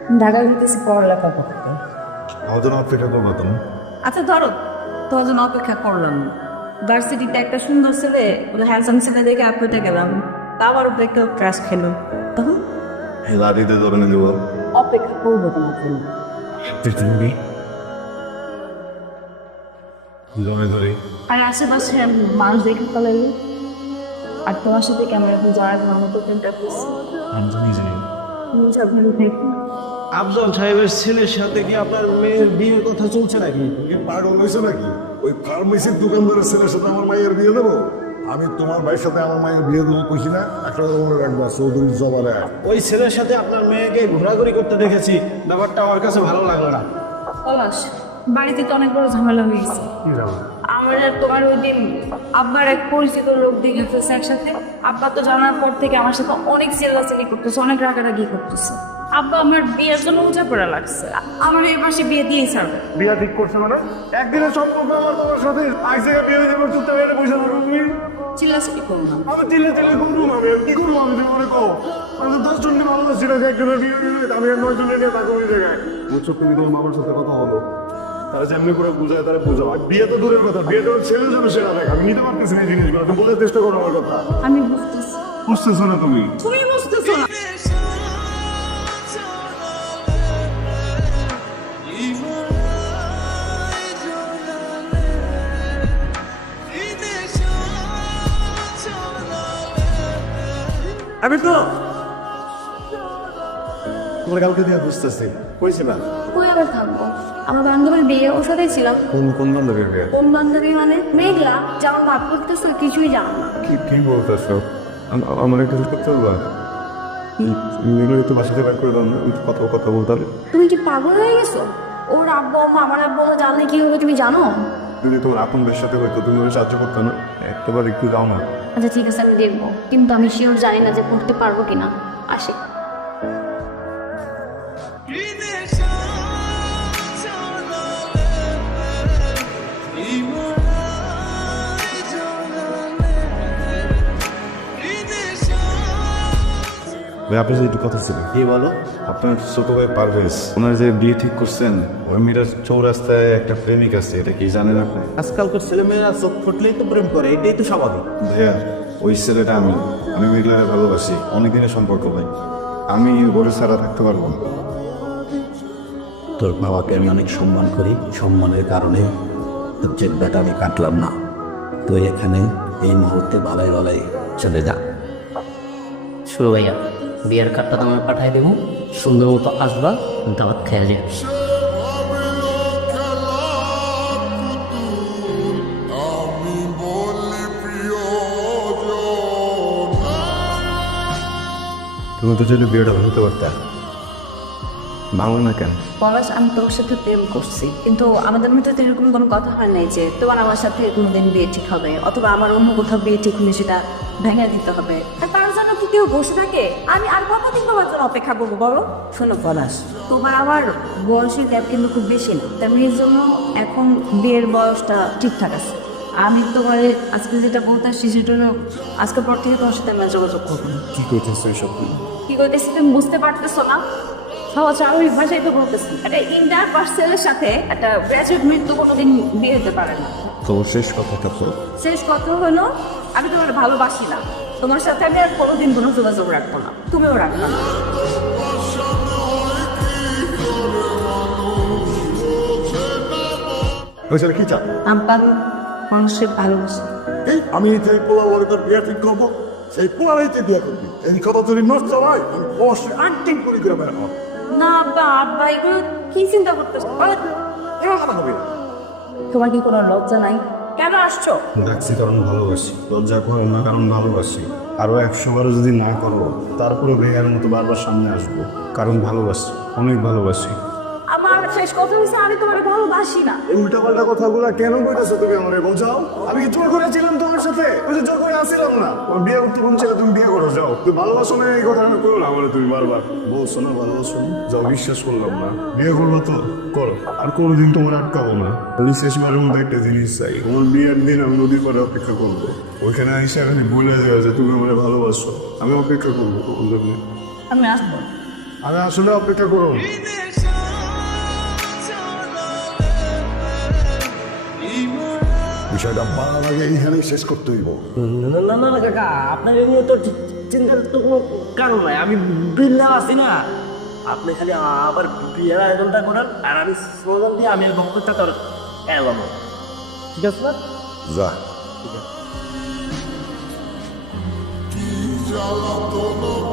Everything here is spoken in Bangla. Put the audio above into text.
ঢাকা গেছি পড়ালেখা করতে। আমার জন্য অপেক্ষা করবো তুমি। আচ্ছা ধরো, তোমার জন্য অপেক্ষা করলাম। ভার্সিটিতে একটা সুন্দর ছেলে, হ্যান্ডসাম ছেলে দেখে আপলোতে গেলাম, তা আবার উপরে কেউ ক্রাশ খেলো, তখন লাঠিতে ধরে না দেবো। অপেক্ষা করবো তোমার জন্য। পৃথিবী জমে ধরি। আর আশেপাশে মানুষ দেখে ফেলাইলো, আর তোমার সাথে কেমন এখন জড়া দেওয়ার মতো চিন্তা করছি। আমি তো নিজে নেই। তুমি সব ভালো থাকো। আফজল সাহেবের ছেলের সাথে কি আপনার মেয়ের বিয়ের কথা চলছে নাকি? তুমি পাগল হয়েছো নাকি? ওই ফার্মেসির দোকানদারের ছেলের সাথে আমার মায়ের বিয়ে দেবো? আমি তোমার ভাইয়ের সাথে আমার মায়ের বিয়ে দেবো কইছি না? একটা কথা মনে রাখবা, চৌধুরী জবারে। ওই ছেলের সাথে আপনার মেয়েকে ঘোরাঘুরি করতে দেখেছি, ব্যাপারটা আমার কাছে ভালো লাগলো না। পলাশ, বাড়িতে তো অনেক বড় ঝামেলা হয়ে গেছে। আমার আর তোমার ওই দিন আব্বার এক পরিচিত লোক দেখে ফেলছে একসাথে। আব্বা তো জানার পর থেকে আমার সাথে অনেক চিল্লাচিল্লি করতেছে, অনেক রাগারাগি করতেছে। আব্বা আমার বিয়ের জন্য উঁচা পড়া লাগছে, আমার এই পাশে বিয়ে দিয়েই ছাড়বে। বিয়া ঠিক করছে মানে? একদিনের সম্পর্ক আমার তোমার সাথে, এক জায়গায় বিয়ে হয়ে যাবে, চুপতে বেড়ে বসে থাকো তুমি। চিল্লাচিল্লি করবো না। আমি চিল্লে চিল্লে করবো না, আমি কি করবো? আমি তুমি মনে কো আমি তো 10 জনকে ভালোবাসি না, একজনের বিয়ে দিয়ে আমি আর 9 জনের নিয়ে থাকবো ওই জায়গায়। বুঝছো, তুমি তোমার মামার সাথে কথা বলো, তারা যেমনি করে বুঝায় তারা বুঝাও। আর বিয়ে তো দূরের কথা, বিয়ে তো ছেলে যাবে সেটা দেখ। আমি নিতে পারতেছি না এই জিনিসগুলো, তুমি বোঝার চেষ্টা করো আমার কথা। আমি বুঝতেছি, বুঝতেছো না তুমি? তুমি বুঝতেছো না। আমি তো তোমার কালকে দিয়ে বুঝতেছি কইছি না। কই আবার থাকবো? আমার বান্ধবীর বিয়ে, ওর সাথে ছিলাম। কোন বান্ধবীর বিয়ে? কোন বান্ধবী মানে? মেঘলা, যেমন ভাব করতেছো কিছুই জানো না। কি বলতেছো? আমার একটা হেল্প করতে পারবা? এগুলো একটু বাসাতে ব্যাক করে দাও না, একটু কথা বলতে হবে। তুমি কি পাগল হয়ে গেছো? ওর আব্বু আম্মা, আমার আব্বু আম্মা জানলে কি হবে তুমি জানো? যদি তোমার আপনদের সাথে হয়তো তুমি ওরা সাহায্য করতে না, একটাবার একটু যাও না। আচ্ছা ঠিক আছে, আমি দেখবো, কিন্তু আমি শিওর জানি না যে করতে পারবো কিনা। আসি। ভাই আপনার সাথে একটু কথা ছিল। কি বলো? আপনার ছোট ভাই পারভেজ, ওনার যে বিয়ে ঠিক করছেন, ওই মেয়েটার চৌরাস্তায় একটা প্রেমিক আছে, এটা কি জানেন আপনি? আজকালকার ছেলেমেয়েরা চোখ ফুটলেই তো প্রেম করে, এটাই তো স্বাভাবিক। ভাইয়া, ওই ছেলেটা আমি মেঘলারে ভালোবাসি, অনেকদিনের সম্পর্ক ভাই। আমি ঘরে ছাড়া থাকতে পারবো না। তোর বাবাকে আমি অনেক সম্মান করি, সম্মানের কারণে তোর জেদটা আমি কাটলাম না। তুই এখানে এই মুহূর্তে ভালাই ভালাই চলে যা। শুরু ভাইয়া, বিয়ের কার্ডটা তোমায় পাঠাই দেবো, সুন্দর মতো আসবা, দাওয়াত খেয়ে যাবে। তুমি তো যদি বিয়েটা হতে পারতে, ভাঙো না কেন? পলাশ, আমি তোর সাথে প্রেম করছি, কিন্তু আমাদের মধ্যে তো এরকম কোনো কথা হয় নাই যে তোমার আমার সাথে কোনোদিন বিয়ে ঠিক হবে, অথবা আমার অন্য কোথাও বিয়ে ঠিক হলে সেটা ভেঙে দিতে হবে। আর তার জন্য কি কেউ বসে থাকে? আমি আর কতদিন তোমার জন্য অপেক্ষা করবো বলো? শোনো পলাশ, তোমার আমার বয়সের গ্যাপ কিন্তু খুব বেশি না, তেমনি এর জন্য এখন বিয়ের বয়সটা ঠিকঠাক আছে। আমি তোমার আজকে যেটা বলতে আসছি সেটা হলো, আজকের পর থেকে তোমার সাথে আমি আর যোগাযোগ করবো না। কি করতেছো এসব? কি করতেছি তুমি বুঝতে পারতেছো না? সহজ স্বাভাবিক ভাষায় তো বলতেছি, একটা ইন্টার পার্সেলের সাথে একটা গ্র্যাজুয়েট মৃত্যু কোনোদিন বিয়ে হতে পারে না। তোমার শেষ কথাটা তো। শেষ কথা হলো, আমি তোমার ভালোবাসি না, তোমার সাথে আমি আর কোনোদিন কোনো যোগাযোগ রাখবো না, তুমিও রাখবো না। ওই ছেলে কি চাও? আমি মানুষের ভালোবাসি। আমি যে পোলা বলে তোর বিয়ে ঠিক করবো, সেই পোলারাইতে বিয়ে করবি। এই কথা যদি নষ্ট হয়, আমি অবশ্যই অ্যাক্টিং করে বেড়াবো। না আব্বা, আব্বা এগুলো কি চিন্তা করতেছো? এবার কথা হবে না। তোমার কি কোনো লজ্জা নাই? কেন আসছো? ডাকছি কারণ ভালোবাসি, লজ্জা করো না কারণ ভালোবাসি। আরো 100 বারও যদি না করো, তারপরে ভেঙার মতো বারবার সামনে আসবো, কারণ ভালোবাসি, অনেক ভালোবাসি। আমার শেষ কথা হচ্ছে, আমি তোমার ভালোবাসি না। এই উল্টাপাল্টা কথাগুলো কেন বলতেছো তুমি আমারে? বোঝাও। আমি কি জোর করে ছিলাম তোমার সাথে? ওই যে জোর করে আসছিলাম না। ওর বিয়ে করতে কোন ছেলে, তুমি বিয়ে করো, যাও। তুমি ভালোবাসো না, এই কথা করো না বলে তুমি বারবার বলছো না ভালোবাসো না। যাও, বিশ্বাস করলাম না। বিয়ে করবো তো করো, আর কোনোদিন তোমার আটকাবো না। আমি শেষবারের মধ্যে একটা জিনিস চাই, তোমার বিয়ের দিন আমি নদীর পাড়ে অপেক্ষা করবো। ওইখানে এসে আমি বলে যাও যে তুমি আমার ভালোবাসো, আমি অপেক্ষা করবো। আমি আসবো। আমি আসলে অপেক্ষা করুন। বিষয়টা বাড়ার আগে এইখানেই শেষ করতে হইব। না না না কাকা, আপনার এই নিয়ে তো চিন্তার তো কোনো কারণ নাই। আমি বিল্লা আছি না, আপনি খালি আবার বিয়ের আয়োজনটা করেন আর আমি স্লোগান দিয়ে আমি বক্তব্যটা তোর এলাম, ঠিক আছে না? যা। জ্বালাতন